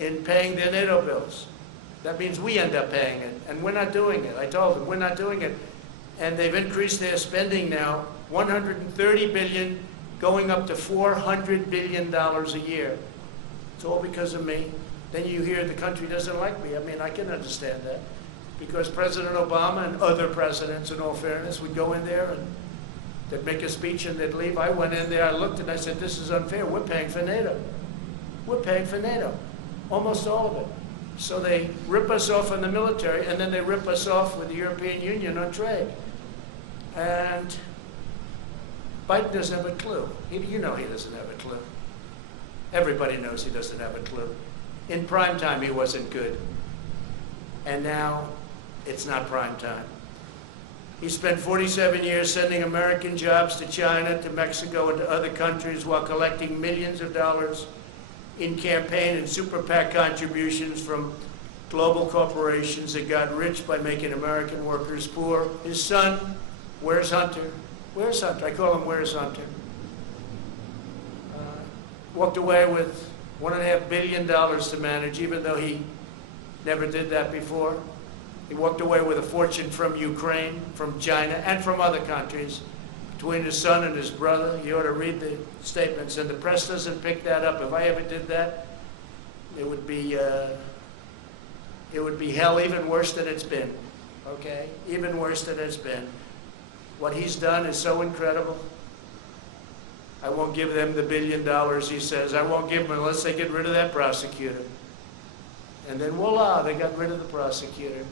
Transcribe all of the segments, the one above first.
in paying their NATO bills. That means we end up paying it, and we're not doing it. I told them, we're not doing it. And they've increased their spending now, $130 billion, going up to $400 billion a year. It's all because of me. Then you hear the country doesn't like me. I mean, I can understand that. Because President Obama and other presidents, in all fairness, would go in there and they'd make a speech and they'd leave. I went in there, I looked and I said, this is unfair. We're paying for NATO. We're paying for NATO. Almost all of it. So they rip us off on the military, and then they rip us off with the European Union on trade. And Biden doesn't have a clue. You know he doesn't have a clue. Everybody knows he doesn't have a clue. In prime time, he wasn't good. And now, it's not prime time. He spent 47 years sending American jobs to China, to Mexico, and to other countries while collecting millions of dollars in campaign and super PAC contributions from global corporations that got rich by making American workers poor. His son, where's Hunter? Where's Hunter? I call him Where's Hunter. Walked away with $1.5 billion to manage, even though he never did that before. He walked away with a fortune from Ukraine, from China, and from other countries. Between his son and his brother, you ought to read the statements, and the press doesn't pick that up. If I ever did that, it would be hell, even worse than it's been, okay? Even worse than it's been. What he's done is so incredible. I won't give them the $1 billion, he says. I won't give them unless they get rid of that prosecutor. And then voila, they got rid of the prosecutor.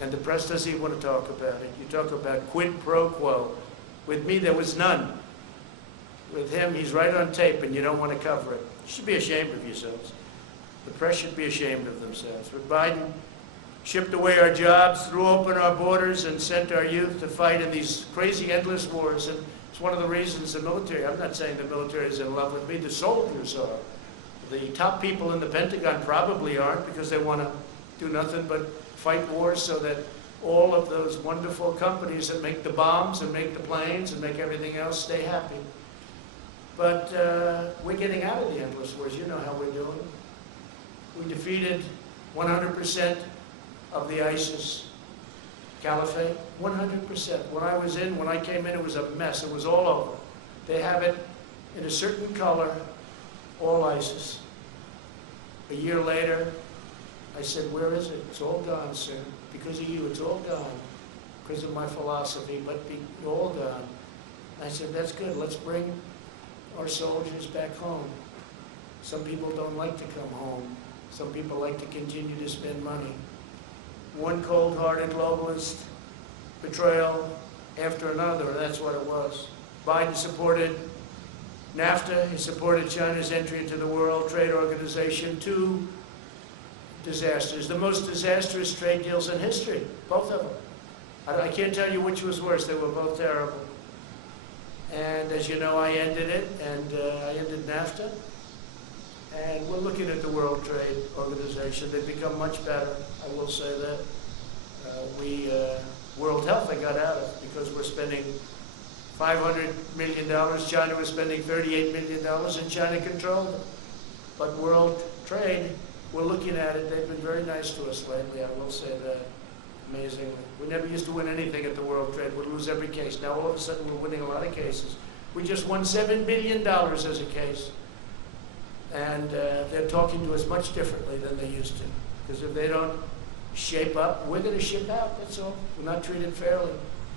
And the press doesn't even want to talk about it. You talk about quid pro quo. With me, there was none. With him, he's right on tape, and you don't want to cover it. You should be ashamed of yourselves. The press should be ashamed of themselves. But Biden shipped away our jobs, threw open our borders, and sent our youth to fight in these crazy, endless wars. And it's one of the reasons the military, I'm not saying the military is in love with me, the soldiers are. The top people in the Pentagon probably aren't, because they want to do nothing but fight wars so that all of those wonderful companies that make the bombs and make the planes and make everything else stay happy. But we're getting out of the endless wars. You know how we're doing. We defeated 100% of the ISIS caliphate, 100%. When I came in, it was a mess. It was all over. They have it in a certain color, all ISIS. A year later, I said, where is it? It's all gone, sir. Because of you, it's all gone. Because of my philosophy, but all gone. I said, that's good. Let's bring our soldiers back home. Some people don't like to come home. Some people like to continue to spend money. One cold-hearted globalist betrayal after another, that's what it was. Biden supported NAFTA. He supported China's entry into the World Trade Organization. Two disasters, the most disastrous trade deals in history, both of them. I can't tell you which was worse. They were both terrible. And as you know, I ended it, and I ended NAFTA. And we're looking at the World Trade Organization. They've become much better, I will say that. World Health I got out of because we're spending $500 million. China was spending $38 million, and China controlled it. But World Trade, we're looking at it. They've been very nice to us lately, I will say that, amazingly. We never used to win anything at the World Trade. We'd lose every case. Now all of a sudden we're winning a lot of cases. We just won $7 billion as a case. And they're talking to us much differently than they used to. Because if they don't shape up, we're going to ship out, that's all. We're not treated fairly.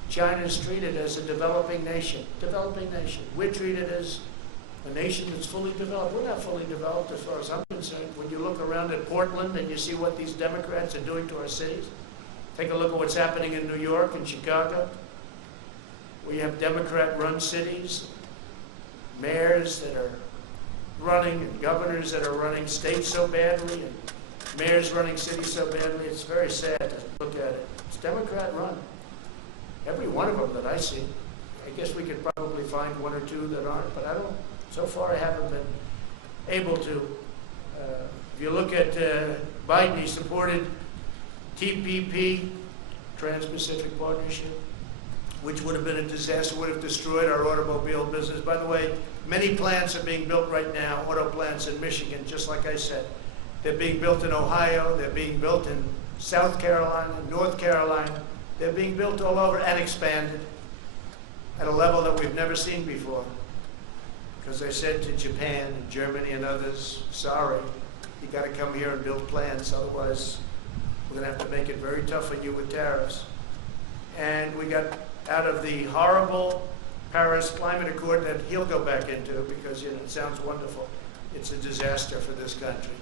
China is treated as a developing nation. Developing nation. We're treated as a nation that's fully developed. We're not fully developed as far as I'm concerned. When you look around at Portland and you see what these Democrats are doing to our cities, take a look at what's happening in New York and Chicago. We have Democrat-run cities, mayors that are running, and governors that are running states so badly, and mayors running cities so badly. It's very sad to look at it. It's Democrat-run. Every one of them that I see. I guess we could probably find one or two that aren't, but I don't. So far, I haven't been able to. If you look at Biden, he supported TPP, Trans-Pacific Partnership, which would have been a disaster, would have destroyed our automobile business. By the way, many plants are being built right now, auto plants in Michigan, just like I said. They're being built in Ohio. They're being built in South Carolina, North Carolina. They're being built all over and expanded at a level that we've never seen before. Because they said to Japan and Germany and others, sorry, you got to come here and build plants, otherwise we're going to have to make it very tough on you with tariffs. And we got out of the horrible Paris Climate Accord that he'll go back into because, you know, it sounds wonderful. It's a disaster for this country.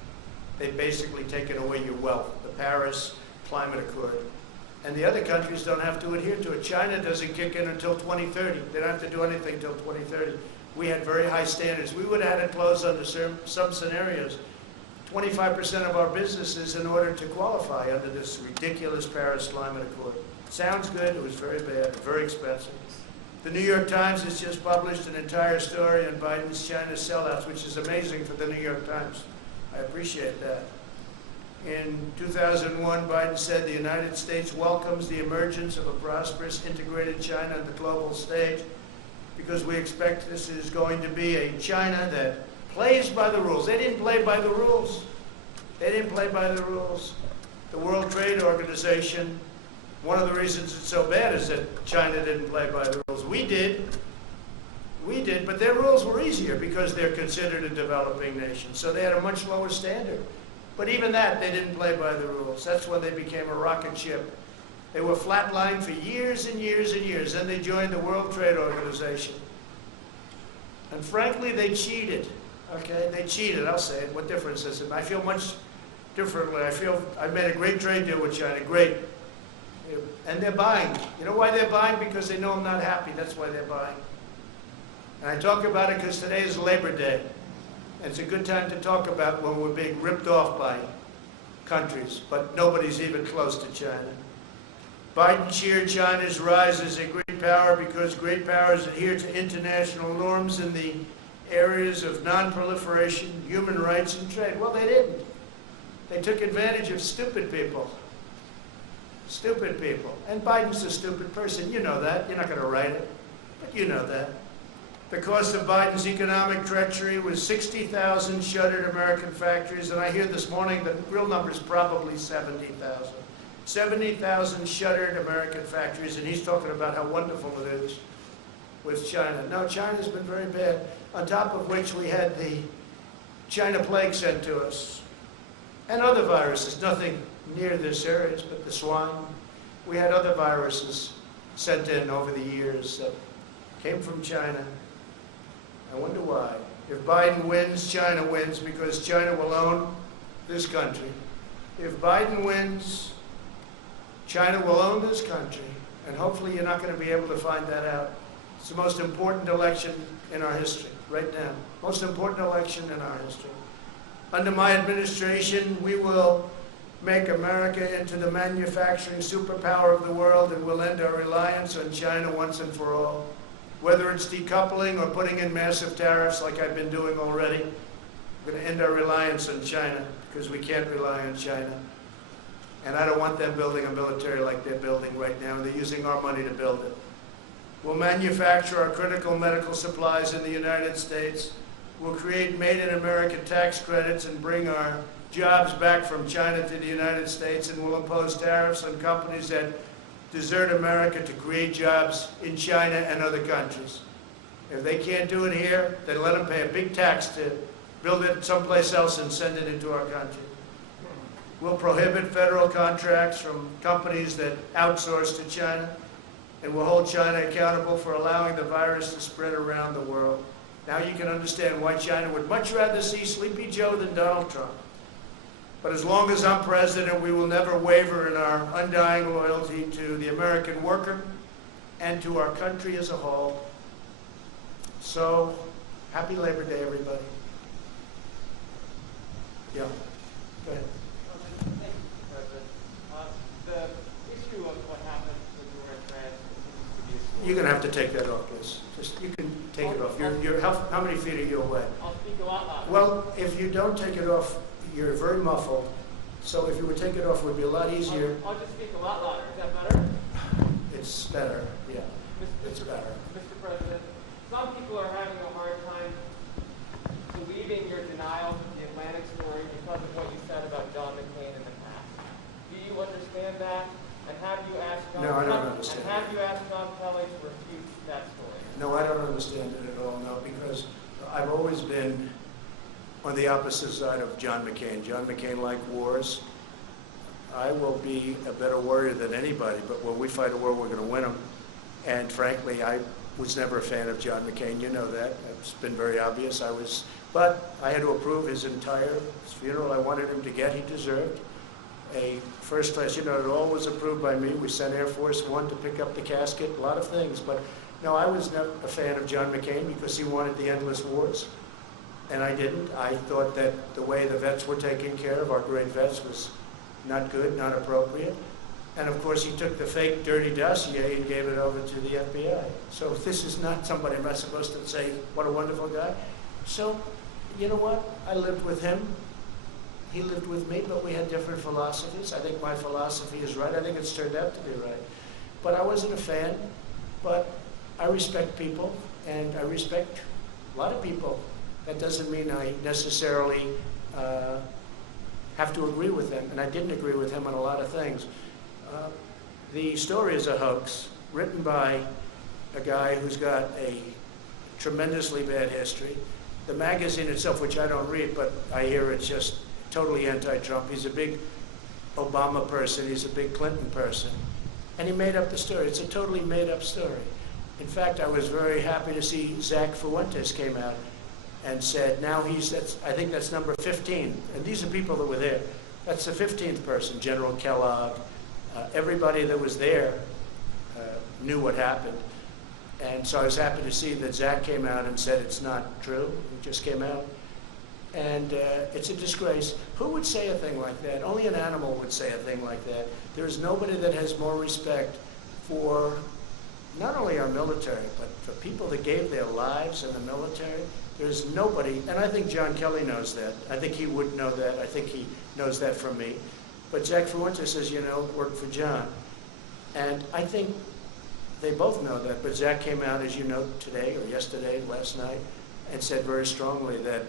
They've basically taken away your wealth, the Paris Climate Accord. And the other countries don't have to adhere to it. China doesn't kick in until 2030. They don't have to do anything until 2030. We had very high standards. We would have had to close under some scenarios 25% of our businesses in order to qualify under this ridiculous Paris Climate Accord. Sounds good. It was very bad, very expensive. The New York Times has just published an entire story on Biden's China sellouts, which is amazing for the New York Times. I appreciate that. In 2001, Biden said the United States welcomes the emergence of a prosperous, integrated China on the global stage because we expect this is going to be a China that plays by the rules. They didn't play by the rules. They didn't play by the rules. The World Trade Organization, one of the reasons it's so bad is that China didn't play by the rules. We did, but their rules were easier because they're considered a developing nation. So they had a much lower standard. But even that, they didn't play by the rules. That's when they became a rocket ship. They were flatlined for years and years and years. Then they joined the World Trade Organization. And frankly, they cheated. Okay, they cheated, I'll say it. What difference is it? I feel much differently. I feel I've made a great trade deal with China, great. And they're buying. You know why they're buying? Because they know I'm not happy. That's why they're buying. And I talk about it because today is Labor Day. And it's a good time to talk about when we're being ripped off by countries, but nobody's even close to China. Biden cheered China's rise as a great power because great powers adhere to international norms in the areas of non-proliferation, human rights, and trade. Well, they didn't. They took advantage of stupid people. Stupid people. And Biden's a stupid person. You know that. You're not going to write it, but you know that. The cost of Biden's economic treachery was 60,000 shuttered American factories, and I hear this morning the real number is probably 70,000. 70,000 shuttered American factories, and he's talking about how wonderful it is with China. No, China's been very bad, on top of which we had the China plague sent to us, and other viruses, nothing near this serious, but the swine. We had other viruses sent in over the years that came from China. I wonder why. If Biden wins, China wins because China will own this country. If Biden wins, China will own this country. And hopefully you're not going to be able to find that out. It's the most important election in our history right now. Most important election in our history. Under my administration, we will make America into the manufacturing superpower of the world, and we'll end our reliance on China once and for all. Whether it's decoupling or putting in massive tariffs like I've been doing already, we're going to end our reliance on China because we can't rely on China. And I don't want them building a military like they're building right now, and they're using our money to build it. We'll manufacture our critical medical supplies in the United States. We'll create made-in-America tax credits and bring our jobs back from China to the United States, and we'll impose tariffs on companies that desert America to create jobs in China and other countries. If they can't do it here, then let them pay a big tax to build it someplace else and send it into our country. We'll prohibit federal contracts from companies that outsource to China, and we'll hold China accountable for allowing the virus to spread around the world. Now you can understand why China would much rather see Sleepy Joe than Donald Trump. But as long as I'm president, we will never waver in our undying loyalty to the American worker and to our country as a whole. So, happy Labor Day, everybody. Yeah, go ahead. Thank you, President. The issue of what happened with Laura Trans seems to be a story. You're going to have to take that off, please. Just, you can take it off. How many feet are you away? I'll speak a lot louder. Well, if you don't take it off, you're very muffled. So if you would take it off, it would be a lot easier. I'll just speak a lot louder. Is that better? It's better, yeah. It's better. Mr. President, some people are having a hard time believing your denial of the Atlantic story because of what you said the opposite side of John McCain. John McCain liked wars. I will be a better warrior than anybody, but when we fight a war, we're going to win them. And frankly, I was never a fan of John McCain. You know that. It's been very obvious. But I had to approve his entire funeral. I wanted him to get. He deserved a first class. You know, it all was approved by me. We sent Air Force One to pick up the casket, a lot of things. But no, I was never a fan of John McCain because he wanted the endless wars. And I didn't. I thought that the way the vets were taken care of, our great vets, was not good, not appropriate. And of course, he took the fake dirty dossier and gave it over to the FBI. So this is not somebody I'm not supposed to say, what a wonderful guy. So, you know what? I lived with him. He lived with me, but we had different philosophies. I think my philosophy is right. I think it's turned out to be right. But I wasn't a fan. But I respect people, and I respect a lot of people. That doesn't mean I necessarily have to agree with them, and I didn't agree with him on a lot of things. The story is a hoax, written by a guy who's got a tremendously bad history. The magazine itself, which I don't read, but I hear it's just totally anti-Trump. He's a big Obama person, he's a big Clinton person, and he made up the story. It's a totally made-up story. In fact, I was very happy to see Zach Fuentes came out and said, now I think that's number 15. And these are people that were there. That's the 15th person, General Kellogg. Everybody that was there knew what happened. And so I was happy to see that Zach came out and said it's not true. It just came out. And it's a disgrace. Who would say a thing like that? Only an animal would say a thing like that. There's nobody that has more respect for not only our military, but for people that gave their lives in the military. There's nobody, and I think John Kelly knows that. I think he would know that. I think he knows that from me. But Zach Fuentes says, you know, worked for John. And I think they both know that. But Zach came out, as you know, today or yesterday, last night, and said very strongly that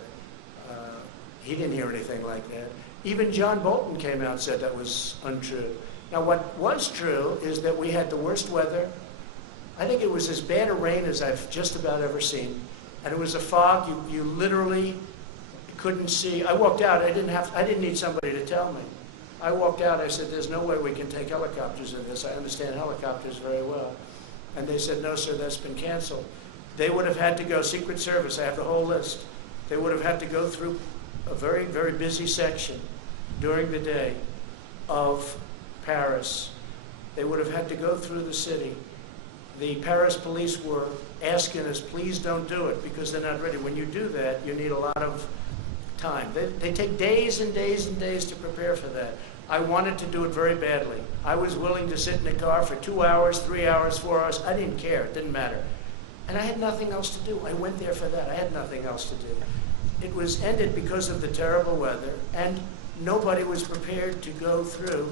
he didn't hear anything like that. Even John Bolton came out and said that was untrue. Now, what was true is that we had the worst weather. I think it was as bad a rain as I've just about ever seen. And it was a fog. You literally couldn't see. I walked out. I didn't need somebody to tell me. I walked out. I said, there's no way we can take helicopters in this. I understand helicopters very well. And they said, no, sir, that's been canceled. They would have had to go, Secret Service, I have the whole list. They would have had to go through a very, very busy section during the day of Paris. They would have had to go through the city. The Paris police were asking us, please don't do it, because they're not ready. When you do that, you need a lot of time. They take days and days and days to prepare for that. I wanted to do it very badly. I was willing to sit in a car for 2 hours, 3 hours, 4 hours. I didn't care. It didn't matter. And I had nothing else to do. I went there for that. I had nothing else to do. It was ended because of the terrible weather, and nobody was prepared to go through,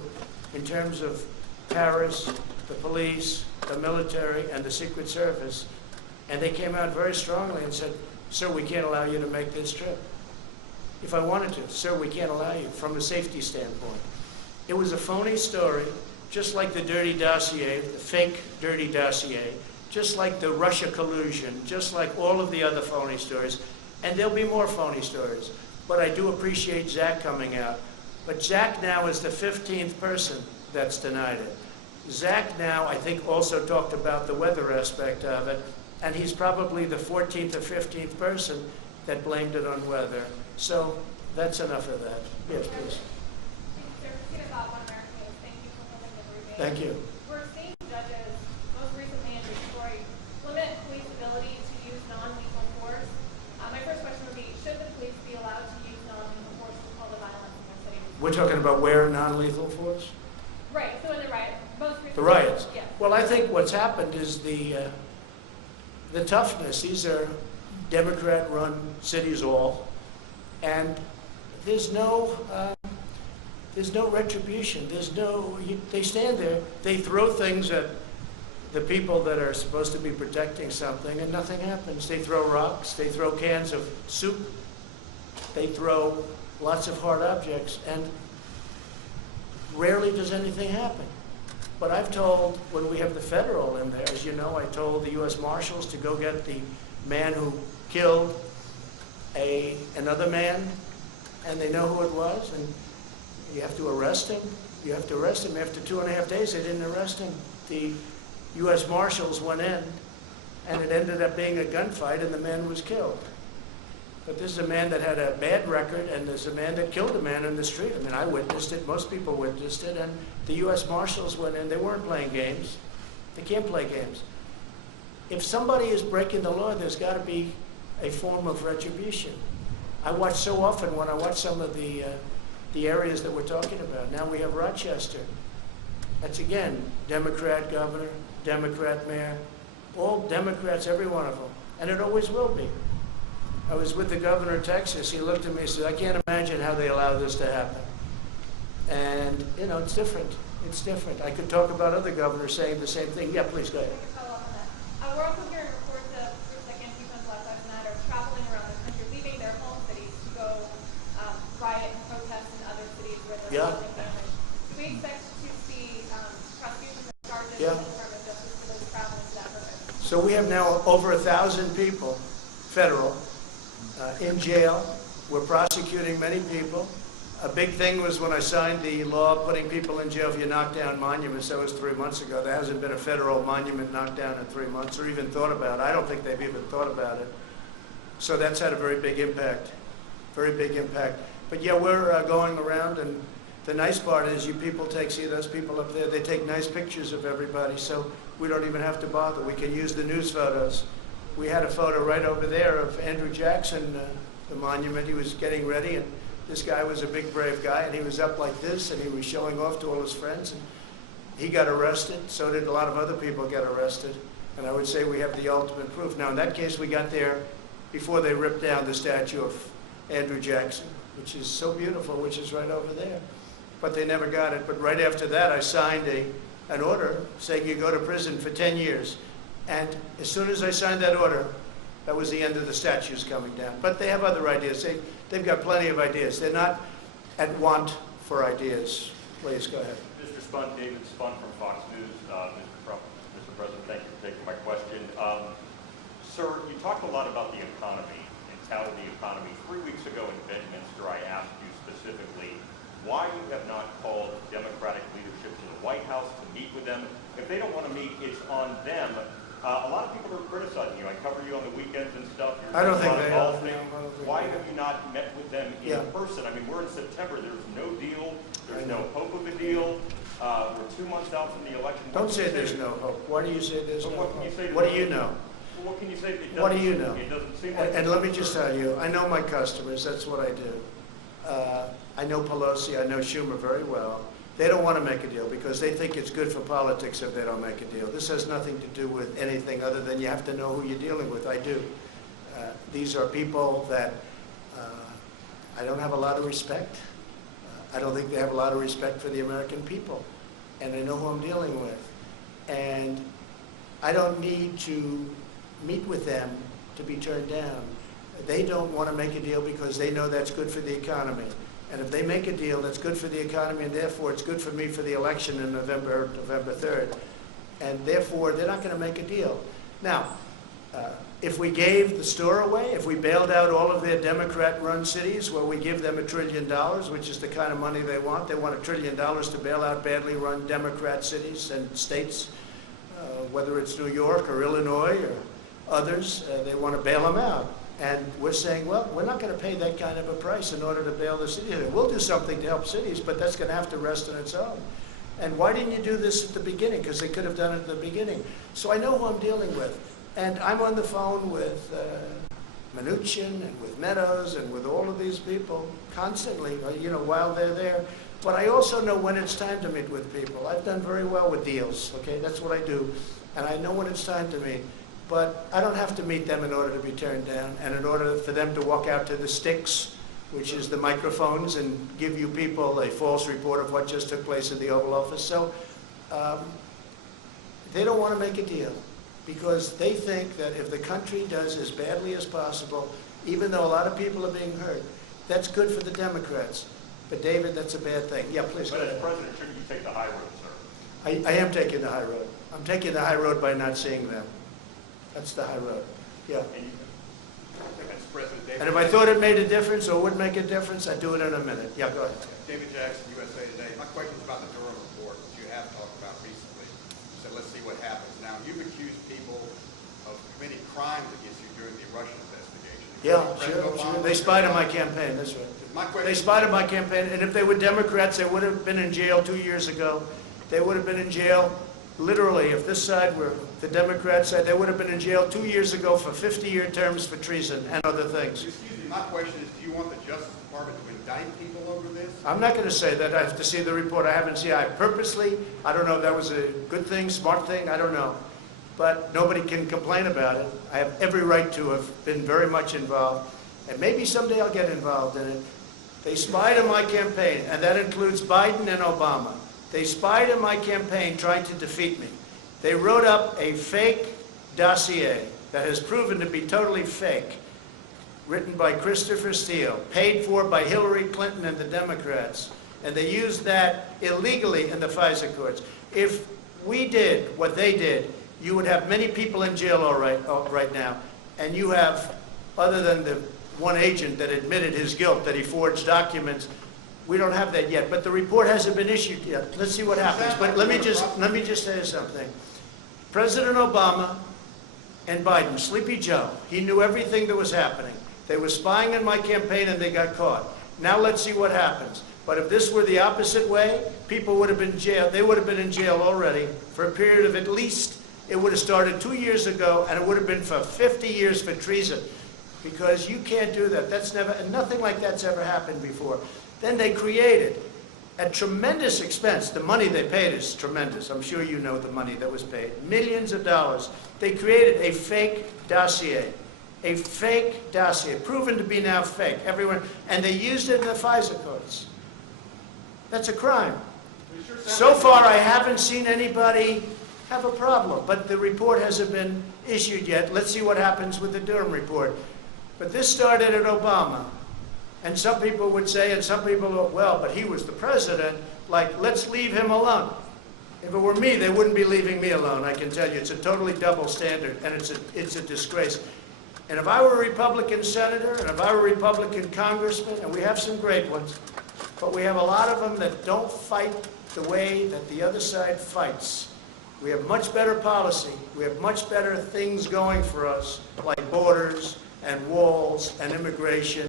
in terms of Paris, the police, the military, and the Secret Service. And they came out very strongly and said, sir, we can't allow you to make this trip. If I wanted to, sir, we can't allow you from a safety standpoint. It was a phony story, just like the dirty dossier, the fake dirty dossier, just like the Russia collusion, just like all of the other phony stories. And there'll be more phony stories. But I do appreciate Zach coming out. But Zach now is the 15th person that's denied it. Zach now, I think, also talked about the weather aspect of it, and he's probably the 14th or 15th person that blamed it on weather. So that's enough of that. Yes, please. Thank you. We're seeing judges, most recently in Detroit, limit police ability to use non-lethal force. My first question would be, should the police be allowed to use non-lethal force to call the violence in their city? We're talking about where non-lethal force? Right, so in the riot, most recently. The riots? Yeah. Well, I think what's happened is the toughness. These are Democrat-run cities all, and there's no retribution. They stand there, they throw things at the people that are supposed to be protecting something, and nothing happens. They throw rocks, they throw cans of soup, they throw lots of hard objects, and rarely does anything happen. But I've told, when we have the federal in there, as you know, I told the U.S. Marshals to go get the man who killed another man and they know who it was, and you have to arrest him. You have to arrest him. After 2.5 days, they didn't arrest him. The U.S. Marshals went in, and it ended up being a gunfight, and the man was killed. But this is a man that had a bad record, and there's a man that killed a man in the street. I mean, I witnessed it. Most people witnessed it. And the U.S. Marshals went in. They weren't playing games. They can't play games. If somebody is breaking the law, there's got to be a form of retribution. I watch so often when I watch some of the areas that we're talking about. Now we have Rochester. That's, again, Democrat governor, Democrat mayor, all Democrats, every one of them. And it always will be. I was with the governor of Texas. He looked at me and said, I can't imagine how they allow this to happen. And, you know, it's different. It's different. I could talk about other governors saying the same thing. Yeah, please, go ahead. Follow up on that. We're also hearing reports of groups like Antifa and Black Lives Matter traveling around the country, leaving their home cities to go riot and protest in other cities where they're holding damage. Do we expect to see prosecution and charges in the Department of Justice for those traveling to that purpose? So we have now over 1,000 people, federal, in jail. We're prosecuting many people. A big thing was when I signed the law putting people in jail if you knock down monuments. That was 3 months ago. There hasn't been a federal monument knocked down in 3 months or even thought about. I don't think they've even thought about it. So that's had a very big impact, very big impact. But yeah, we're going around, and the nice part is you people see those people up there, they take nice pictures of everybody, so we don't even have to bother. We can use the news photos. We had a photo right over there of Andrew Jackson, the monument. He was getting ready, and this guy was a big, brave guy, and he was up like this, and he was showing off to all his friends, and he got arrested. So did a lot of other people get arrested, and I would say we have the ultimate proof. Now, in that case, we got there before they ripped down the statue of Andrew Jackson, which is so beautiful, which is right over there. But they never got it. But right after that, I signed an order saying you go to prison for 10 years. And as soon as I signed that order, that was the end of the statues coming down. But they have other ideas. They've got plenty of ideas. They're not at want for ideas. Please, go ahead. Mr. Spun, David Spun from Fox News. Mr. President, thank you for taking my question. Sir, you talked a lot about the economy and touted the economy. 3 weeks ago in Bedminster, I asked you specifically why you have not called Democratic leadership to the White House to meet with them. If they don't want to meet, it's on them. A lot of people are criticizing you. I cover you on the weekends and stuff. I don't think they have. Why have you not met with them in person? I mean, we're in September. There's no deal. There's no hope of a deal. We're 2 months out from the election. Don't say there's no hope. Why do you say there's no hope? What What do you know? What can you say? What do you know? It doesn't seem like. And let me just tell you, I know my customers. That's what I do. I know Pelosi. I know Schumer very well. They don't want to make a deal because they think it's good for politics if they don't make a deal. This has nothing to do with anything other than you have to know who you're dealing with. I do. These are people that I don't have a lot of respect. I don't think they have a lot of respect for the American people. And I know who I'm dealing with. And I don't need to meet with them to be turned down. They don't want to make a deal because they know that's good for the economy. And if they make a deal, that's good for the economy, and therefore it's good for me for the election in November 3rd. And therefore, they're not going to make a deal. Now, if we gave the store away, if we bailed out all of their Democrat-run cities where we give them $1 trillion, which is the kind of money they want $1 trillion to bail out badly run Democrat cities and states, whether it's New York or Illinois or others, they want to bail them out. And we're saying, well, we're not going to pay that kind of a price in order to bail the city. We'll do something to help cities, but that's going to have to rest on its own. And why didn't you do this at the beginning? Because they could have done it at the beginning. So I know who I'm dealing with. And I'm on the phone with Mnuchin and with Meadows and with all of these people constantly, while they're there. But I also know when it's time to meet with people. I've done very well with deals, okay? That's what I do. And I know when it's time to meet. But I don't have to meet them in order to be turned down and in order for them to walk out to the sticks, which is the microphones, and give you people a false report of what just took place in the Oval Office. So they don't want to make a deal because they think that if the country does as badly as possible, even though a lot of people are being hurt, that's good for the Democrats. But David, that's a bad thing. Yeah, please go ahead. ahead. But as president, shouldn't you take the high road, sir? I am taking the high road. I'm taking the high road by not seeing them. That's the high road. Yeah. And President, David. And if I thought it made a difference or would make a difference, I'd do it in a minute. Yeah, go ahead. David Jackson, USA Today. My question is about the Durham report, which you have talked about recently. You said, let's see what happens. Now, you've accused people of committing crimes against you during the Russian investigation. Yeah, President sure. Obama- They spied on my campaign, that's right. My question. They spied on my campaign, and if they were Democrats, they would have been in jail 2 years ago. They would have been in jail, literally, if this side were the Democrat side, they would have been in jail 2 years ago for 50-year terms for treason and other things. Excuse me, my question is, do you want the Justice Department to indict people over this? I'm not going to say that. I have to see the report. I haven't seen it. I purposely, I don't know if that was a good thing, smart thing, I don't know. But nobody can complain about it. I have every right to have been very much involved. And maybe someday I'll get involved in it. They spied on my campaign, and that includes Biden and Obama. They spied on my campaign trying to defeat me. They wrote up a fake dossier that has proven to be totally fake, written by Christopher Steele, paid for by Hillary Clinton and the Democrats. And they used that illegally in the FISA courts. If we did what they did, you would have many people in jail right now. And you have, other than the one agent that admitted his guilt, that he forged documents, we don't have that yet. But the report hasn't been issued yet. Let's see what happens. But let me just say something. President Obama and Biden, Sleepy Joe, he knew everything that was happening. They were spying on my campaign and they got caught. Now let's see what happens. But if this were the opposite way, people would have been in jail. They would have been in jail already for a period of at least, it would have started 2 years ago, and it would have been for 50 years for treason. Because you can't do that. That's never, nothing like that's ever happened before. Then they created, at tremendous expense, the money they paid is tremendous. I'm sure you know the money that was paid. Millions of dollars. They created a fake dossier. A fake dossier, proven to be now fake. Everyone, and they used it in the FISA courts. That's a crime. So far, I haven't seen anybody have a problem, but the report hasn't been issued yet. Let's see what happens with the Durham report. But this started at Obama. And some people would say, and some people go, well, but he was the president, like, let's leave him alone. If it were me, they wouldn't be leaving me alone, I can tell you. It's a totally double standard, and it's a disgrace. And if I were a Republican senator, and if I were a Republican congressman, and we have some great ones, but we have a lot of them that don't fight the way that the other side fights. We have much better policy. We have much better things going for us, like borders and walls and immigration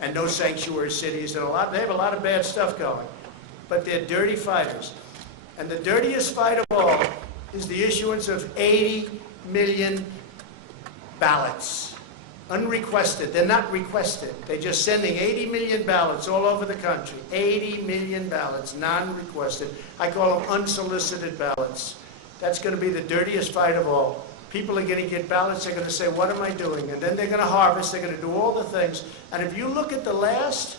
and no sanctuary cities, and they have a lot of bad stuff going. But they're dirty fighters. And the dirtiest fight of all is the issuance of 80 million ballots. Unrequested. They're not requested. They're just sending 80 million ballots all over the country. 80 million ballots, non-requested. I call them unsolicited ballots. That's going to be the dirtiest fight of all. People are going to get ballots, they're going to say, what am I doing? And then they're going to harvest, they're going to do all the things. And if you look at the last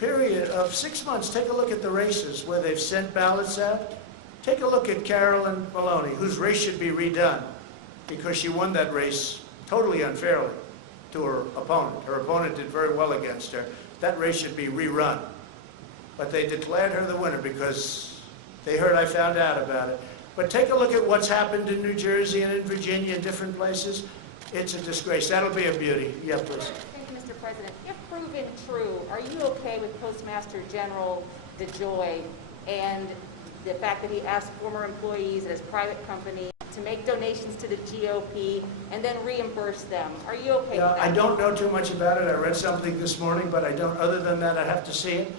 period of 6 months, take a look at the races where they've sent ballots out. Take a look at Carolyn Maloney, whose race should be redone because she won that race totally unfairly to her opponent. Her opponent did very well against her. That race should be rerun. But they declared her the winner because they heard I found out about it. But take a look at what's happened in New Jersey and in Virginia and different places. It's a disgrace. That'll be a beauty. Yeah, please. Thank you, Mr. President. If proven true, are you okay with Postmaster General DeJoy and the fact that he asked former employees at his private company to make donations to the GOP and then reimburse them? Are you okay with that? I don't know too much about it. I read something this morning, but I don't. Other than that, I have to see it.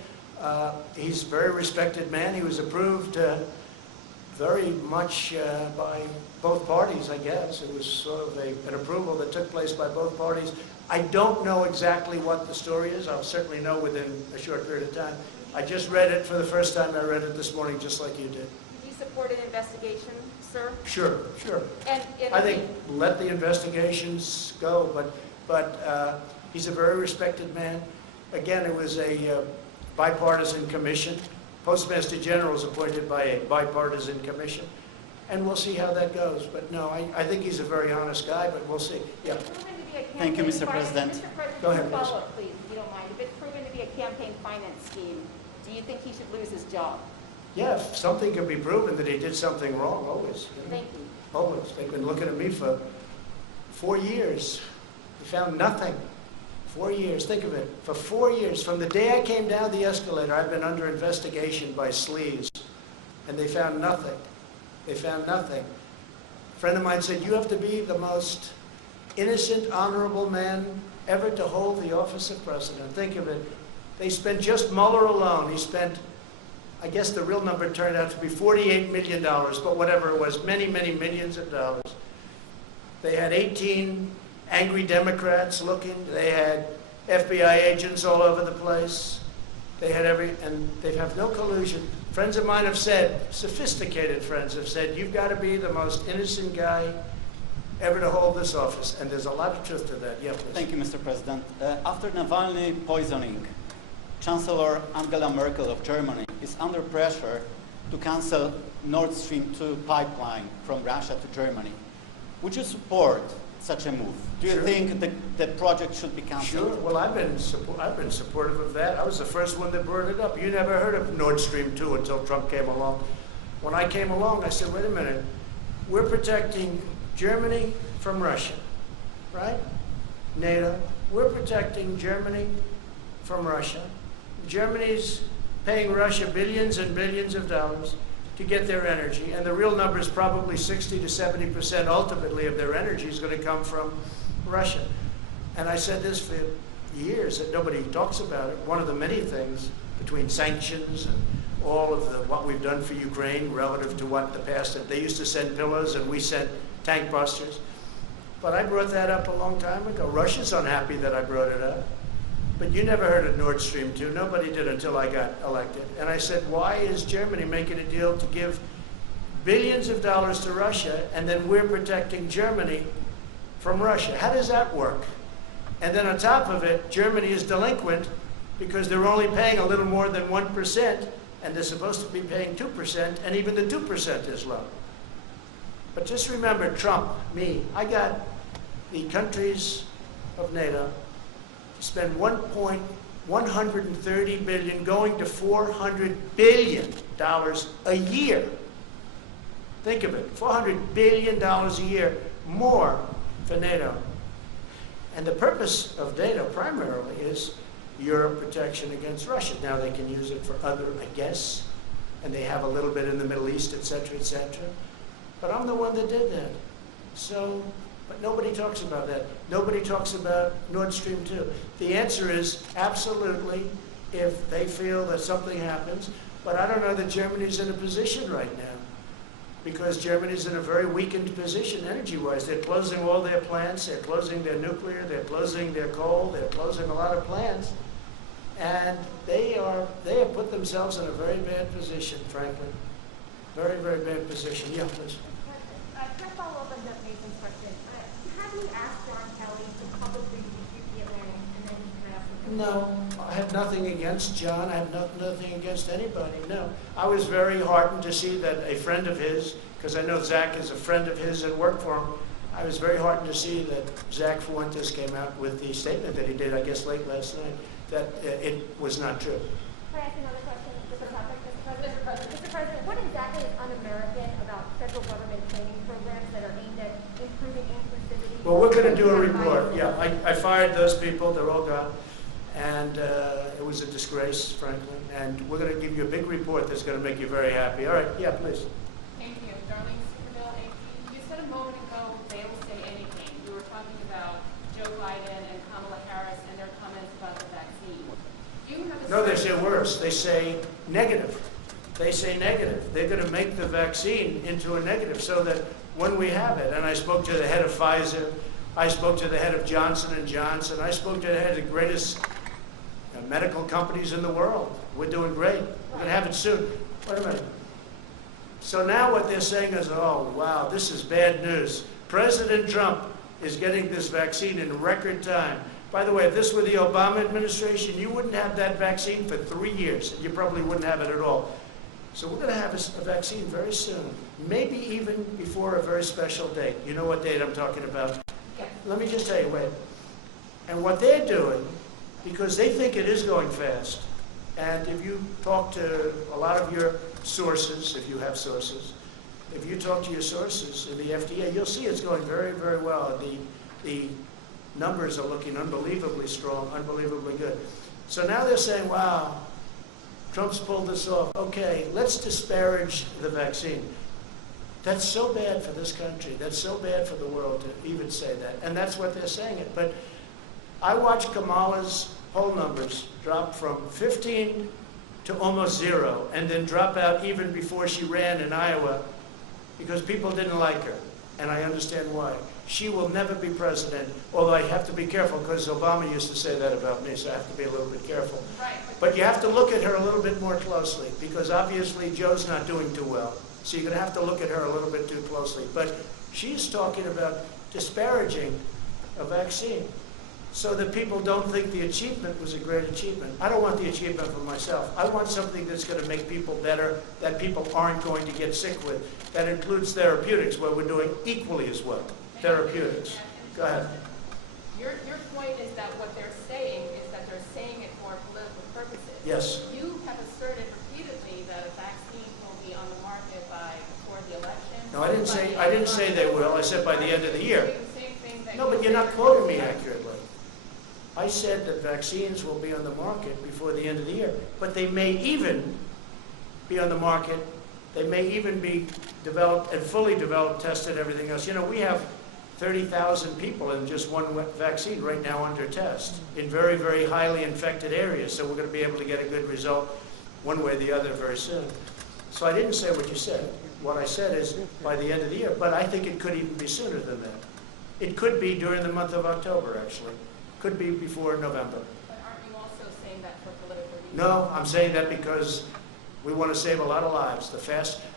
He's a very respected man. He was approved very much by both parties, I guess. It was sort of an approval that took place by both parties. I don't know exactly what the story is. I'll certainly know within a short period of time. I just read it for the first time. I read it this morning just like you did. Do you support an investigation, sir? Sure, sure. And I think let the investigations go, but he's a very respected man. Again, it was a bipartisan commission. Postmaster General is appointed by a bipartisan commission, and we'll see how that goes. But no, I think he's a very honest guy, but we'll see. Yeah. Thank you, Mr. President. Mr. President, Go ahead, follow up, please, if you don't mind. If it's proven to be a campaign finance scheme, do you think he should lose his job? Yeah, if something can be proven that he did something wrong, always. You know, Thank you. always. They've been looking at me for 4 years. They found nothing. 4 years, think of it. For 4 years, from the day I came down the escalator, I've been under investigation by sleaze, and they found nothing. They found nothing. A friend of mine said, you have to be the most innocent, honorable man ever to hold the office of president. Think of it. They spent just Mueller alone. He spent, I guess the real number turned out to be $48 million, but whatever it was, many, many millions of dollars. They had 18 angry Democrats looking. They had FBI agents all over the place. They had and they have no collusion. Friends of mine have said, sophisticated friends have said, you've got to be the most innocent guy ever to hold this office. And there's a lot of truth to that. Yeah, please. Thank you, Mr. President. After Navalny poisoning, Chancellor Angela Merkel of Germany is under pressure to cancel Nord Stream 2 pipeline from Russia to Germany. Would you support such a move? Do you Sure. think the project should be canceled? Sure. Well, I've been supportive of that. I was the first one that brought it up. You never heard of Nord Stream 2 until Trump came along. When I came along, I said, wait a minute. We're protecting Germany from Russia, right? NATO. We're protecting Germany from Russia. Germany's paying Russia billions and billions of dollars to get their energy, and the real number is probably 60 to 70% ultimately of their energy is going to come from Russia. And I said this for years, that nobody talks about it. One of the many things between sanctions and all of what we've done for Ukraine relative to what the past, they used to send pillows and we sent tank busters. But I brought that up a long time ago. Russia's unhappy that I brought it up. But you never heard of Nord Stream 2. Nobody did until I got elected. And I said, why is Germany making a deal to give billions of dollars to Russia, and then we're protecting Germany from Russia? How does that work? And then on top of it, Germany is delinquent because they're only paying a little more than 1%, and they're supposed to be paying 2%, and even the 2% is low. But just remember, Trump, me, I got the countries of NATO spend $130 billion going to $400 billion a year. Think of it, $400 billion a year more for NATO. And the purpose of NATO primarily is Europe protection against Russia. Now they can use it for other, I guess, and they have a little bit in the Middle East, et cetera, et cetera. But I'm the one that did that. So, but nobody talks about that. Nobody talks about Nord Stream 2. The answer is absolutely if they feel that something happens. But I don't know that Germany's in a position right now, because Germany's in a very weakened position energy-wise. They're closing all their plants. They're closing their nuclear. They're closing their coal. They're closing a lot of plants. And they have put themselves in a very bad position, frankly. Very, very bad position. Yeah, please. Can I follow up on Jeff Mason's question? Have you asked John Kelly to publicly refute the Atlantic, and then you can ask him? No, I have nothing against John. I have nothing against anybody, no. I was very heartened to see that a friend of his, because I know Zach is a friend of his and worked for him, I was very heartened to see that Zach Fuentes came out with the statement that he did, I guess, late last night, that it was not true. Can I ask another question? Different topic, Mr. President. Mr. President, what exactly is un-American about federal government training programs that are aimed at improving inclusivity? Well, we're going to do a report. Yeah, I fired those people. They're all gone. And it was a disgrace, frankly. And we're going to give you a big report that's going to make you very happy. All right. Yeah, please. Thank you. Darlene Superbill, AP. You said a moment ago, they will say anything. We were talking about Joe Biden and Kamala Harris and their comments about the vaccine. You have a No, they say worse. They say negative. They say negative. They're going to make the vaccine into a negative so that when we have it, and I spoke to the head of Pfizer, I spoke to the head of Johnson & Johnson, I spoke to the head of the greatest medical companies in the world. We're doing great. We're going to have it soon. Wait a minute. So now what they're saying is, oh, wow, this is bad news. President Trump is getting this vaccine in record time. By the way, if this were the Obama administration, you wouldn't have that vaccine for 3 years. You probably wouldn't have it at all. So we're going to have a vaccine very soon, maybe even before a very special date. You know what date I'm talking about? Yes. Let me just tell you, wait. And what they're doing, because they think it is going fast, and if you talk to a lot of your sources, if you have sources, if you talk to your sources in the FDA, you'll see it's going very, very well. The numbers are looking unbelievably strong, unbelievably good. So now they're saying, wow, Trump's pulled this off. Okay, let's disparage the vaccine. That's so bad for this country. That's so bad for the world to even say that. And that's what they're saying it. But I watched Kamala's poll numbers drop from 15 to almost 0, and then drop out even before she ran in Iowa because people didn't like her. And I understand why. She will never be president, although I have to be careful because Obama used to say that about me, so I have to be a little bit careful. Right. But you have to look at her a little bit more closely because obviously Joe's not doing too well. So you're going to have to look at her a little bit too closely. But she's talking about disparaging a vaccine so that people don't think the achievement was a great achievement. I don't want the achievement for myself. I want something that's going to make people better, that people aren't going to get sick with. That includes therapeutics, where we're doing equally as well. Therapeutics. Go ahead. Your point is that what they're saying is that they're saying it for political purposes. Yes. You have asserted repeatedly that a vaccine will be on the market before the election. No, I didn't say they will. I said by the end of the year. The same thing that No, but you're not quoting me accurately. I said that vaccines will be on the market before the end of the year, but they may even be on the market. They may even be developed and fully developed, tested, everything else. You know, we have 30,000 people in just one vaccine right now under test in very, very highly infected areas. So we're going to be able to get a good result one way or the other very soon. So I didn't say what you said. What I said is by the end of the year, but I think it could even be sooner than that. It could be during the month of October, actually. Could be before November. But aren't you also saying that for political reasons? No, I'm saying that because we want to save a lot of lives.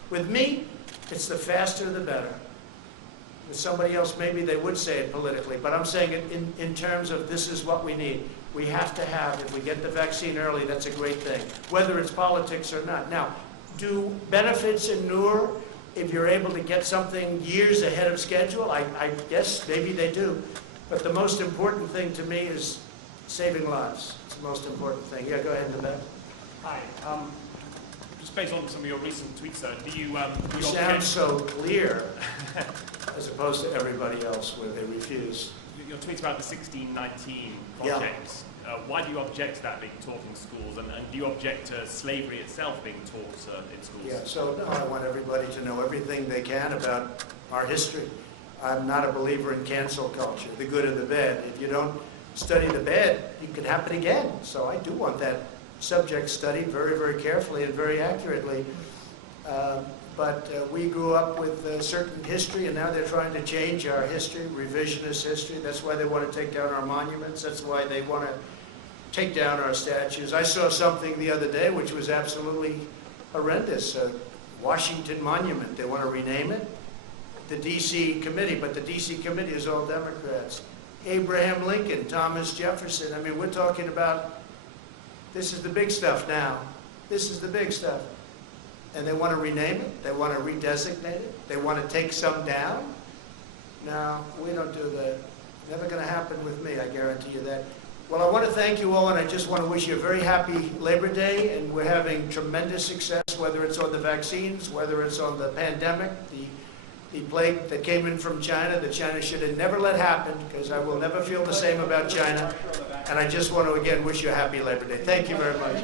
With me, it's the faster the better. With somebody else, maybe they would say it politically, but I'm saying it in terms of this is what we need. We have to have, if we get the vaccine early, that's a great thing, whether it's politics or not. Now, do benefits inure if you're able to get something years ahead of schedule? I guess maybe they do. But the most important thing to me is saving lives. It's the most important thing. Yeah, go ahead in the back. Hi. Just based on some of your recent tweets, sir, do you You sound so clear as opposed to everybody else where they refuse. your tweets about the 1619 project? Why do you object to that being taught in schools? And do you object to slavery itself being taught in schools? Yeah, so no, I want everybody to know everything they can about our history. I'm not a believer in cancel culture, the good and the bad. If you don't study the bad, it could happen again. So I do want that subject studied very, very carefully and very accurately. But we grew up with a certain history, and now they're trying to change our history, revisionist history. That's why they want to take down our monuments. That's why they want to take down our statues. I saw something the other day which was absolutely horrendous. Washington Monument, they want to rename it. The D.C. committee, but the D.C. committee is all Democrats. Abraham Lincoln, Thomas Jefferson. I mean, we're talking about, this is the big stuff now. This is the big stuff. And they want to rename it. They want to redesignate it. They want to take some down. No, we don't do that. Never going to happen with me, I guarantee you that. Well, I want to thank you all, and I just want to wish you a very happy Labor Day, and we're having tremendous success, whether it's on the vaccines, whether it's on the pandemic, the plague that came in from China, that China should have never let happen, because I will never feel the same about China. And I just want to, again, wish you a happy Labor Day. Thank you very much.